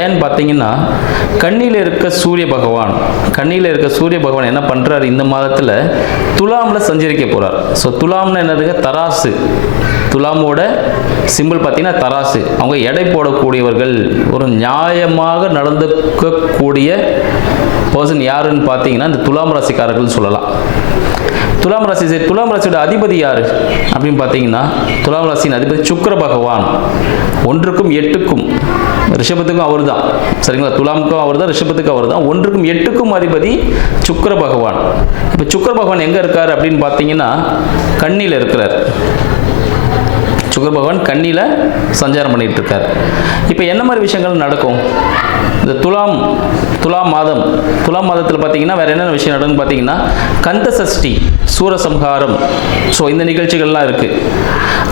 ஏன்னு பார்த்தீங்கன்னா கண்ணியில் இருக்க சூரிய பகவான் கண்ணியில் இருக்க சூரிய பகவான் என்ன பண்ணுறாரு இந்த மாதத்தில் துலாமில் சஞ்சரிக்க போகிறார் ஸோ துலாம்னு என்னதுங்க தராசு துலாமோட சிம்பிள் பார்த்தீங்கன்னா தராசு அவங்க எடை போடக்கூடியவர்கள் ஒரு நியாயமாக நடந்துக்கக்கூடிய பர்சன் யாருன்னு பார்த்தீங்கன்னா இந்த துலாம் ராசிக்காரர்கள் சொல்லலாம் துலாம் ராசி துலாம் ராசியோட அதிபதி யார் அப்படின்னு பார்த்தீங்கன்னா துலாம் ராசியின் அதிபதி சுக்கர பகவான் ஒன்றுக்கும் எட்டுக்கும் ரிஷபத்துக்கும் அவர் தான் சரிங்களா துலாமுக்கும் அவர் தான் ரிஷபத்துக்கும் அவர் தான் ஒன்றுக்கும் எட்டுக்கும் அதிபதி சுக்கர பகவான் இப்போ சுக்கர பகவான் எங்கே இருக்கார் அப்படின்னு பார்த்தீங்கன்னா கண்ணியில் இருக்கிறார் சுக்கர பகவான் கண்ணியில் சஞ்சாரம் பண்ணிகிட்டு இருக்கார் இப்போ என்ன மாதிரி விஷயங்கள் நடக்கும் இந்த துலாம் துலாம் மாதம் துலாம் மாதத்தில் பார்த்தீங்கன்னா வேறு என்னென்ன விஷயம் நடக்குன்னு பார்த்தீங்கன்னா கந்த சஷ்டி சூரசம்ஹாரம் ஸோ இந்த நிகழ்ச்சிகள்லாம் இருக்குது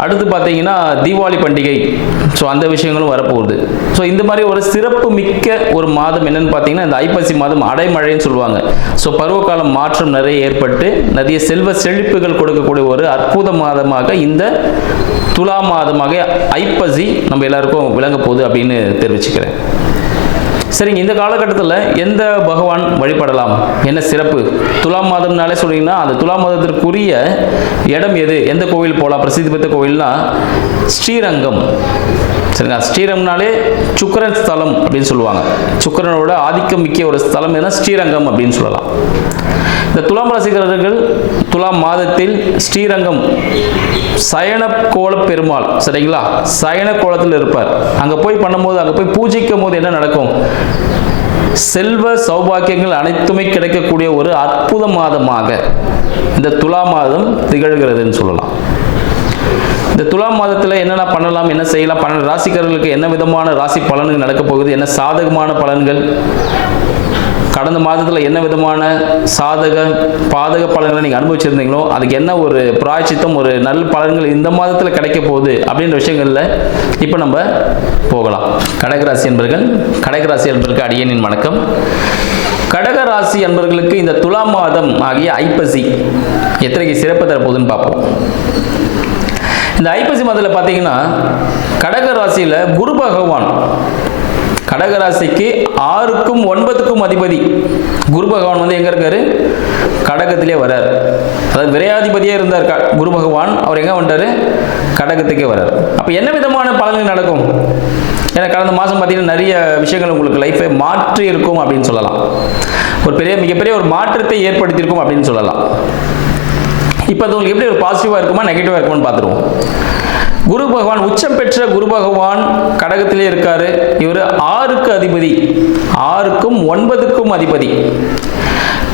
அடுத்து பார்த்தீங்கன்னா தீபாவளி பண்டிகை ஸோ அந்த விஷயங்களும் வரப்போகுது ஸோ இந்த மாதிரி ஒரு சிறப்பு மிக்க ஒரு மாதம் என்னென்னு பார்த்தீங்கன்னா இந்த ஐப்பசி மாதம் அடைமழைன்னு சொல்லுவாங்க ஸோ பருவகாலம் மாற்றம் நிறைய ஏற்பட்டு நிறைய செல்வ செழிப்புகள் கொடுக்கக்கூடிய ஒரு அற்புத மாதமாக இந்த துல துலாம் மாதமாக ஐப்பசி நம்ம எல்லாருக்கும் விளங்க போகுது அப்படின்னு தெரிவிச்சுக்கிறேன் சரிங்க இந்த காலகட்டத்தில் எந்த பகவான் வழிபடலாம் என்ன சிறப்பு துலாம் மாதம்னாலே சொல்கிறீங்கன்னா அந்த துலாம் மாதத்திற்குரிய இடம் எது எந்த கோவில் போகலாம் பிரசித்தி பெற்ற கோவில்னா ஸ்ரீரங்கம் சரிங்களா ஸ்ரீரங்கம்னாலே சுக்கரன் ஸ்தலம் அப்படின்னு சொல்லுவாங்க சுக்கரனோட ஆதிக்கம் மிக்க ஒரு ஸ்தலம் எதுனா ஸ்ரீரங்கம் அப்படின்னு சொல்லலாம் இந்த துலாம் ரசிகர்கள் துலாம் மாதத்தில் ஸ்ரீரங்கம் சயன பெருமாள் சரிங்களா சயன கோலத்தில் இருப்பார் அங்கே போய் பண்ணும்போது அங்கே போய் பூஜிக்கும் போது என்ன நடக்கும் செல்வ சௌபாக்கியங்கள் அனைத்துமே கிடைக்கக்கூடிய ஒரு அற்புத மாதமாக இந்த துலா மாதம் திகழ்கிறதுன்னு சொல்லலாம் இந்த துலாம் மாதத்தில் என்னென்ன பண்ணலாம் என்ன செய்யலாம் பன்னெண்டு ராசிக்காரர்களுக்கு என்ன விதமான ராசி பலன்கள் நடக்கப் போகுது என்ன சாதகமான பலன்கள் கடந்த மாதத்தில் என்ன விதமான சாதக பாதக பலன்களை நீங்கள் அனுபவிச்சிருந்தீங்களோ அதுக்கு என்ன ஒரு பிராய்ச்சித்தம் ஒரு நல்ல பலன்கள் இந்த மாதத்தில் கிடைக்க போகுது அப்படின்ற விஷயங்களில் இப்போ நம்ம போகலாம் கடகராசி என்பர்கள் கடகராசி என்பதற்கு அடியனின் வணக்கம் கடகராசி என்பர்களுக்கு இந்த துலா மாதம் ஆகிய ஐப்பசி எத்தனைக்கு சிறப்பு தரப்போகுதுன்னு பார்ப்போம் இந்த ஐப்பசி மாதத்தில் பார்த்தீங்கன்னா கடக ராசியில் குரு பகவான் கடகராசிக்கு ஆறுக்கும் ஒன்பதுக்கும் அதிபதி குரு பகவான் வந்து எங்கே இருக்காரு கடகத்திலே வரார் அதாவது விரையாதிபதியே இருந்தார் குரு பகவான் அவர் எங்கே வந்தார் கடகத்துக்கே வரார் அப்போ என்ன விதமான பலன்கள் நடக்கும் ஏன்னா கடந்த மாதம் பார்த்தீங்கன்னா நிறைய விஷயங்கள் உங்களுக்கு லைஃப்பை மாற்றி இருக்கும் அப்படின்னு சொல்லலாம் ஒரு பெரிய மிகப்பெரிய ஒரு மாற்றத்தை ஏற்படுத்தியிருக்கும் அப்படின்னு சொல்லலாம் இப்போ அது உங்களுக்கு எப்படி ஒரு பாசிட்டிவாக இருக்குமா நெகட்டிவாக இருக்குமான்னு பார்த்துருவோம் குரு பகவான் உச்சம் பெற்ற குரு பகவான் கடகத்திலே இருக்காரு இவர் ஆறுக்கு அதிபதி ஆறுக்கும் ஒன்பதுக்கும் அதிபதி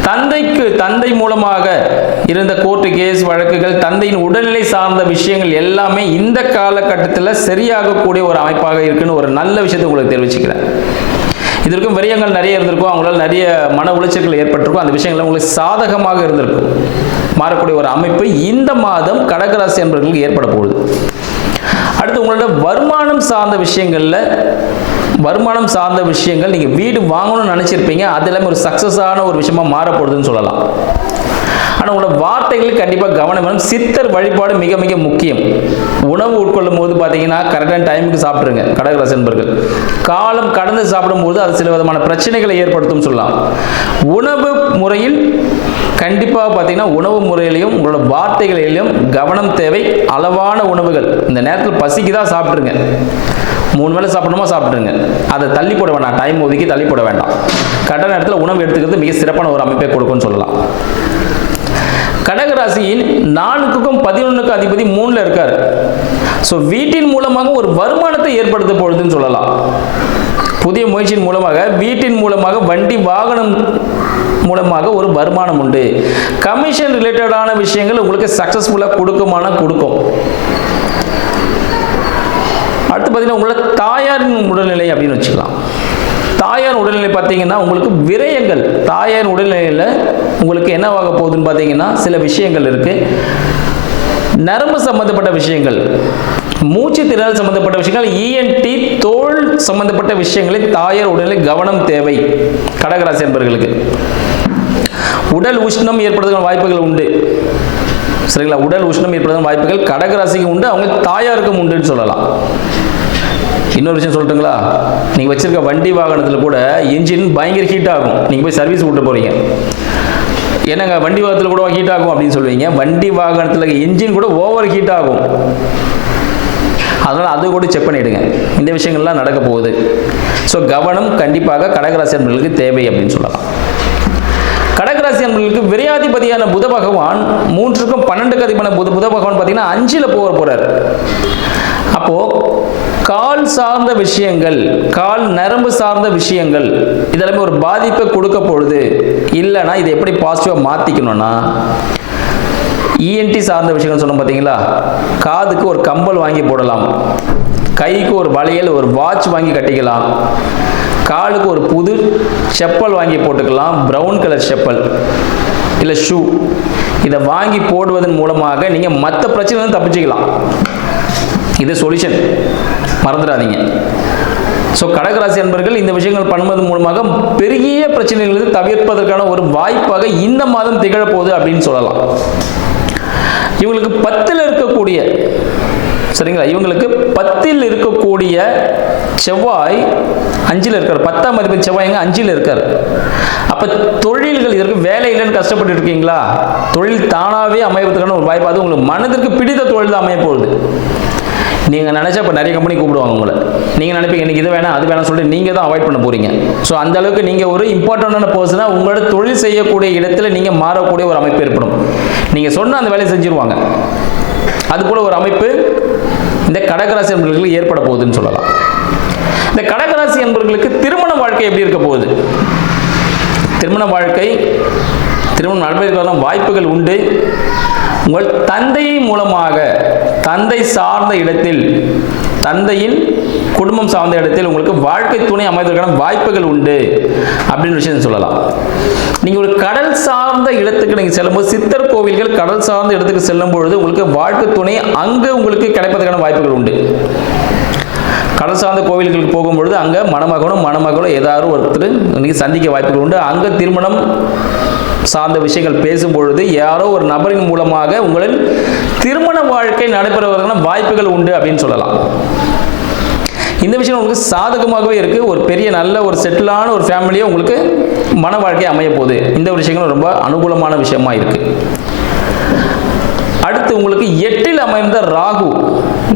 தந்தைக்கு தந்தை மூலமாக இருந்த கோர்ட்டு கேஸ் வழக்குகள் தந்தையின் உடல்நிலை சார்ந்த விஷயங்கள் எல்லாமே இந்த காலகட்டத்தில் சரியாகக்கூடிய ஒரு அமைப்பாக இருக்குன்னு ஒரு நல்ல விஷயத்தை உங்களுக்கு தெரிவிச்சுக்கிறேன் இதற்கும் விரயங்கள் நிறைய இருந்திருக்கும் அவங்களால் நிறைய மன உளைச்சல்கள் ஏற்பட்டிருக்கும் அந்த விஷயங்கள் உங்களுக்கு சாதகமாக இருந்திருக்கும் மாறக்கூடிய ஒரு அமைப்பு இந்த மாதம் கடகராசி என்பவர்களுக்கு ஏற்பட போகுது அடுத்து உங்களோட வருமானம் சார்ந்த விஷயங்களில் வருமானம் சார்ந்த விஷயங்கள் நீங்கள் வீடு வாங்கணும்னு நினச்சிருப்பீங்க அது எல்லாமே ஒரு சக்ஸஸான ஒரு விஷயமா மாறப்படுதுன்னு சொல்லலாம் ஆனால் உங்களோட வார்த்தைகளில் கண்டிப்பாக கவனம் வேணும் சித்தர் வழிபாடு மிக மிக முக்கியம் உணவு உட்கொள்ளும் போது பார்த்தீங்கன்னா கரெக்டான டைமுக்கு சாப்பிட்ருங்க கடகராசி காலம் கடந்து சாப்பிடும்போது அது சில விதமான பிரச்சனைகளை ஏற்படுத்தும் சொல்லலாம் உணவு முறையில் கண்டிப்பாக பார்த்தீங்கன்னா உணவு முறையிலையும் உங்களோட வார்த்தைகளிலையும் கவனம் தேவை அளவான உணவுகள் இந்த நேரத்தில் தான் சாப்பிட்ருங்க மூணு வேளை சாப்பிடணுமா சாப்பிட்ருங்க அதை தள்ளி போட வேண்டாம் டைம் ஒதுக்கி தள்ளி போட வேண்டாம் கட்ட நேரத்தில் உணவு எடுத்துக்கிறது மிக சிறப்பான ஒரு அமைப்பை கொடுக்கும்னு சொல்லலாம் கடகராசியின் நான்குக்கும் பதினொன்றுக்கும் அதிபதி மூணில் இருக்கார் ஸோ வீட்டின் மூலமாக ஒரு வருமானத்தை ஏற்படுத்த பொழுதுன்னு சொல்லலாம் புதிய முயற்சியின் மூலமாக வீட்டின் மூலமாக வண்டி வாகனம் மூலமாக ஒரு வருமானம் உண்டு கமிஷன் ரிலேட்டடான விஷயங்கள் உங்களுக்கு சக்சஸ்ஃபுல்லாக கொடுக்குமானா கொடுக்கும் அடுத்து பார்த்தீங்கன்னா உங்களோட தாயாரின் உடல்நிலை அப்படின்னு வச்சுக்கலாம் தாயார் உடல்நிலை பார்த்தீங்கன்னா உங்களுக்கு விரயங்கள் தாயார் உடல்நிலையில் உங்களுக்கு என்னவாக போகுதுன்னு பார்த்தீங்கன்னா சில விஷயங்கள் இருக்குது நரம்பு சம்மந்தப்பட்ட விஷயங்கள் மூச்சு திறல் சம்பந்தப்பட்ட விஷயங்கள் இஎன்டி e தோல் சம்பந்தப்பட்ட விஷயங்களில் தாயார் உடலில் கவனம் தேவை கடகராசி என்பவர்களுக்கு உடல் உஷ்ணம் ஏற்படுவதற்கான வாய்ப்புகள் உண்டு சரிங்களா உடல் உஷ்ணம் ஏற்படுவதற்கான வாய்ப்புகள் கடகராசிக்கும் உண்டு அவங்க தாயாருக்கும் உண்டுன்னு சொல்லலாம் இன்னொரு விஷயம் சொல்லட்டுங்களா நீங்கள் வச்சிருக்க வண்டி வாகனத்தில் கூட இன்ஜின் பயங்கர ஹீட் ஆகும் நீங்கள் போய் சர்வீஸ் விட்டு போகிறீங்க என்னங்க வண்டி வாகனத்தில் கூட ஹீட் ஆகும் அப்படின்னு சொல்லுவீங்க வண்டி வாகனத்தில் இன்ஜின் கூட ஓவர் ஹீட் ஆகும் அதனால் அது கூட செக் பண்ணிவிடுங்க இந்த விஷயங்கள்லாம் நடக்க போகுது ஸோ கவனம் கண்டிப்பாக கடகராசி அன்பர்களுக்கு தேவை அப்படின்னு சொல்லலாம் கடகராசி அன்பர்களுக்கு விரையாதிபதியான புத பகவான் மூன்றுக்கும் பன்னெண்டுக்கு அதிபதியான புத புத பகவான் பார்த்தீங்கன்னா அஞ்சில் போக போகிறார் அப்போது கால் சார்ந்த விஷயங்கள் கால் நரம்பு சார்ந்த விஷயங்கள் இதெல்லாமே ஒரு பாதிப்பை கொடுக்க பொழுது இல்லைன்னா இதை எப்படி பாசிட்டிவாக மாற்றிக்கணும்னா இஎன்டி e சார்ந்த விஷயங்கள் சொன்னோம் பார்த்தீங்களா காதுக்கு ஒரு கம்பல் வாங்கி போடலாம் கைக்கு ஒரு வளையல் ஒரு வாட்ச் வாங்கி கட்டிக்கலாம் காலுக்கு ஒரு புது செப்பல் வாங்கி போட்டுக்கலாம் ப்ரௌன் கலர் செப்பல் இல்லை ஷூ இதை வாங்கி போடுவதன் மூலமாக நீங்கள் மற்ற பிரச்சனையிலிருந்து தப்பிச்சுக்கலாம் இது சொல்யூஷன் மறந்துடாதீங்க ஸோ கடகராசி அன்பர்கள் இந்த விஷயங்கள் பண்ணுவதன் மூலமாக பெரிய பிரச்சனைகளிலிருந்து தவிர்ப்பதற்கான ஒரு வாய்ப்பாக இந்த மாதம் திகழப்போகுது அப்படின்னு சொல்லலாம் இவங்களுக்கு பத்தில் இருக்கக்கூடிய சரிங்களா இவங்களுக்கு பத்தில் இருக்கக்கூடிய செவ்வாய் அஞ்சில் இருக்கார் பத்தாம் மதிப்பு செவ்வாய்ங்க அஞ்சில் இருக்கார் அப்போ தொழில்கள் இதற்கு வேலை இல்லைன்னு கஷ்டப்பட்டு இருக்கீங்களா தொழில் தானாகவே அமைவதற்கான ஒரு வாய்ப்பு அது உங்களுக்கு மனதிற்கு பிடித்த தொழில் தான் அமைய போகுது நீங்கள் நினச்சா இப்போ நிறைய கம்பெனி கூப்பிடுவாங்க உங்களை நீங்கள் நினைப்பீங்க எனக்கு இது வேணாம் அது வேணாம் சொல்லிட்டு நீங்கள் தான் அவாய்ட் பண்ண போகிறீங்க ஸோ அந்தளவுக்கு நீங்கள் ஒரு இம்பார்ட்டண்டான பர்சனாக உங்களோட தொழில் செய்யக்கூடிய இடத்துல நீங்கள் மாறக்கூடிய ஒரு அமைப்பு ஏற்படும் நீங்கள் சொன்னால் அந்த வேலையை செஞ்சுருவாங்க அது போல் ஒரு அமைப்பு இந்த கடகராசி என்பவர்களுக்கு ஏற்பட போகுதுன்னு சொல்லலாம் இந்த கடகராசி என்பவர்களுக்கு திருமண வாழ்க்கை எப்படி இருக்க போகுது திருமண வாழ்க்கை திருமணம் நடைபெறுவதற்கான வாய்ப்புகள் உண்டு உங்கள் தந்தை மூலமாக தந்தை சார்ந்த இடத்தில் தந்தையின் குடும்பம் சார்ந்த இடத்தில் உங்களுக்கு வாழ்க்கை துணை அமைவதற்கான வாய்ப்புகள் உண்டு அப்படின்னு விஷயம் சொல்லலாம் நீங்கள் ஒரு கடல் சார்ந்த இடத்துக்கு நீங்கள் செல்லும்போது சித்தர் கோவில்கள் கடல் சார்ந்த இடத்துக்கு செல்லும் பொழுது உங்களுக்கு வாழ்க்கை துணை அங்கே உங்களுக்கு கிடைப்பதற்கான வாய்ப்புகள் உண்டு கடல் சார்ந்த கோவில்களுக்கு போகும்பொழுது அங்கே மணமகனும் மணமகளும் ஏதாவது ஒருத்தர் நீங்கள் சந்திக்க வாய்ப்புகள் உண்டு அங்கே திருமணம் சார்ந்த விஷயங்கள் பேசும்பொழுது யாரோ ஒரு நபரின் மூலமாக உங்களின் திருமண வாழ்க்கை நடைபெறுவதற்கான வாய்ப்புகள் உண்டு அப்படின்னு சொல்லலாம் இந்த விஷயம் உங்களுக்கு சாதகமாகவே இருக்குது ஒரு பெரிய நல்ல ஒரு செட்டிலான ஒரு ஃபேமிலியாக உங்களுக்கு மன வாழ்க்கை அமைய போகுது இந்த விஷயங்கள் ரொம்ப அனுகூலமான விஷயமா இருக்குது அடுத்து உங்களுக்கு எட்டில் அமைந்த ராகு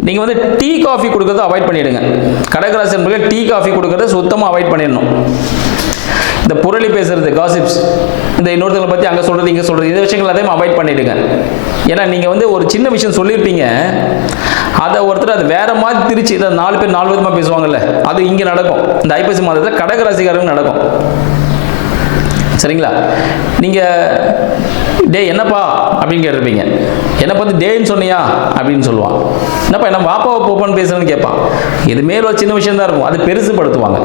நீங்கள் வந்து டீ காஃபி கொடுக்கறத அவாய்ட் பண்ணிடுங்க கடகராசி என்பது டீ காஃபி கொடுக்கறத சுத்தமாக அவாய்ட் பண்ணிடணும் இந்த புரளி பேசுறது காசிப்ஸ் இந்த இன்னொருத்தங்களை பற்றி அங்கே சொல்றது இங்க சொல்கிறது இந்த விஷயங்கள் அதையும் அவாய்ட் பண்ணிடுங்க ஏன்னா நீங்கள் வந்து ஒரு சின்ன விஷயம் சொல்லியிருப்பீங்க அதை ஒருத்தர் அது வேற மாதிரி திருச்சி இதை நாலு பேர் நாலு விதமா பேசுவாங்கல்ல அது இங்கே நடக்கும் இந்த ஐபசி மாதத்தில் கடகராசிகாரங்க நடக்கும் சரிங்களா நீங்கள் டே என்னப்பா அப்படின்னு கேட்டிருப்பீங்க என்னை பார்த்து டேன்னு சொன்னியா அப்படின்னு சொல்லுவான் என்னப்பா என்ன வாப்பாவை போப்பான்னு பேசுறேன்னு கேட்பான் இது மேல் ஒரு சின்ன விஷயம் தான் இருக்கும் அது பெருசுப்படுத்துவாங்க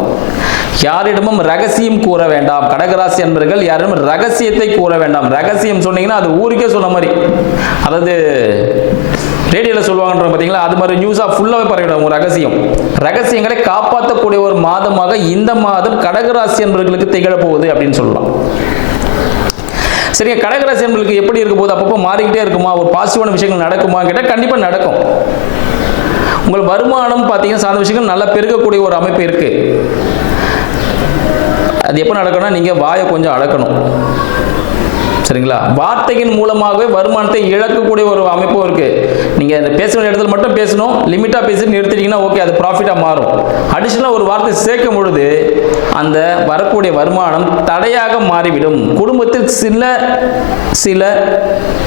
யாரிடமும் ரகசியம் கூற வேண்டாம் கடகராசி அன்பர்கள் யாரிடமும் ரகசியத்தை கூற வேண்டாம் ரகசியம் சொன்னீங்கன்னா அது ஊருக்கே சொன்ன மாதிரி அதாவது ரேடியோவில் சொல்லுவாங்கன்ற பார்த்தீங்களா அது மாதிரி நியூஸாக ஃபுல்லாகவே பரவிடும் ரகசியம் ரகசியங்களை காப்பாற்றக்கூடிய ஒரு மாதமாக இந்த மாதம் கடகராசி என்பர்களுக்கு திகழப்போகுது அப்படின்னு சொல்லலாம் சரியா கடகராசி நம்மளுக்கு எப்படி இருக்கும் போது அப்பப்போ மாறிக்கிட்டே இருக்குமா ஒரு பாசிட்டிவான விஷயங்கள் நடக்குமா கேட்டால் கண்டிப்பாக நடக்கும் உங்கள் வருமானம் பார்த்தீங்கன்னா சார்ந்த விஷயங்கள் நல்லா பெருக்கக்கூடிய ஒரு அமைப்பு இருக்குது அது எப்போ நடக்கணும்னா நீங்கள் வாயை கொஞ்சம் அடக்கணும் சரிங்களா வார்த்தையின் மூலமாகவே வருமானத்தை இழக்கக்கூடிய ஒரு அமைப்பும் இருக்கு நீங்க அந்த பேசுகிற இடத்துல மட்டும் பேசணும் லிமிட்டா பேசி நிறுத்திட்டீங்கன்னா ஓகே அது ப்ராஃபிட்டா மாறும் அடிஷனலாக ஒரு வார்த்தை சேர்க்கும் பொழுது அந்த வரக்கூடிய வருமானம் தடையாக மாறிவிடும் குடும்பத்தில் சில சில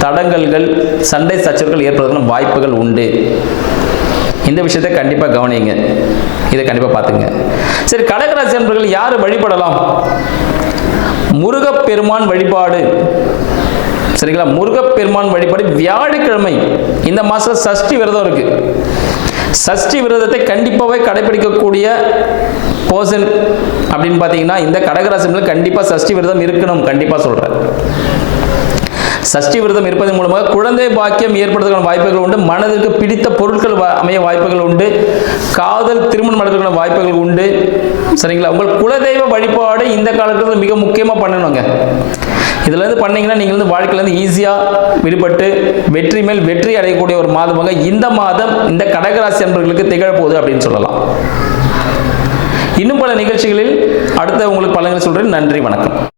தடங்கல்கள் சண்டை சச்சரவுகள் ஏற்படுவதற்கான வாய்ப்புகள் உண்டு இந்த விஷயத்தை கண்டிப்பாக கவனிங்க இதை கண்டிப்பாக பார்த்துங்க சரி கடகராசி நண்பர்கள் யார் வழிபடலாம் முருகப்பெருமான் வழிபாடு சரிங்களா முருகப்பெருமான் வழிபாடு வியாழக்கிழமை இந்த மாதம் சஷ்டி விரதம் இருக்கு சஷ்டி விரதத்தை கண்டிப்பாகவே கடைபிடிக்கக்கூடிய போசன் அப்படின்னு பார்த்தீங்கன்னா இந்த கடகராசியில் கண்டிப்பாக சஷ்டி விரதம் இருக்கணும் கண்டிப்பாக சொல்கிறேன் சஷ்டி விரதம் இருப்பதன் மூலமாக குழந்தை பாக்கியம் ஏற்படுவதற்கான வாய்ப்புகள் உண்டு மனதிற்கு பிடித்த பொருட்கள் அமைய வாய்ப்புகள் உண்டு காதல் திருமணம் நடத்துவதற்கான வாய்ப்புகள் உண்டு சரிங்களா உங்கள் குலதெய்வ வழிபாடு இந்த காலத்தில் மிக முக்கியமாக பண்ணணுங்க இதுலேருந்து பண்ணிங்கன்னா நீங்கள் வந்து வாழ்க்கையிலேருந்து ஈஸியாக விடுபட்டு வெற்றி மேல் வெற்றி அடையக்கூடிய ஒரு மாதமாக இந்த மாதம் இந்த கடகராசி அன்பர்களுக்கு திகழப்போகுது அப்படின்னு சொல்லலாம் இன்னும் பல நிகழ்ச்சிகளில் அடுத்த உங்களுக்கு பலன்கள் சொல்கிறேன் நன்றி வணக்கம்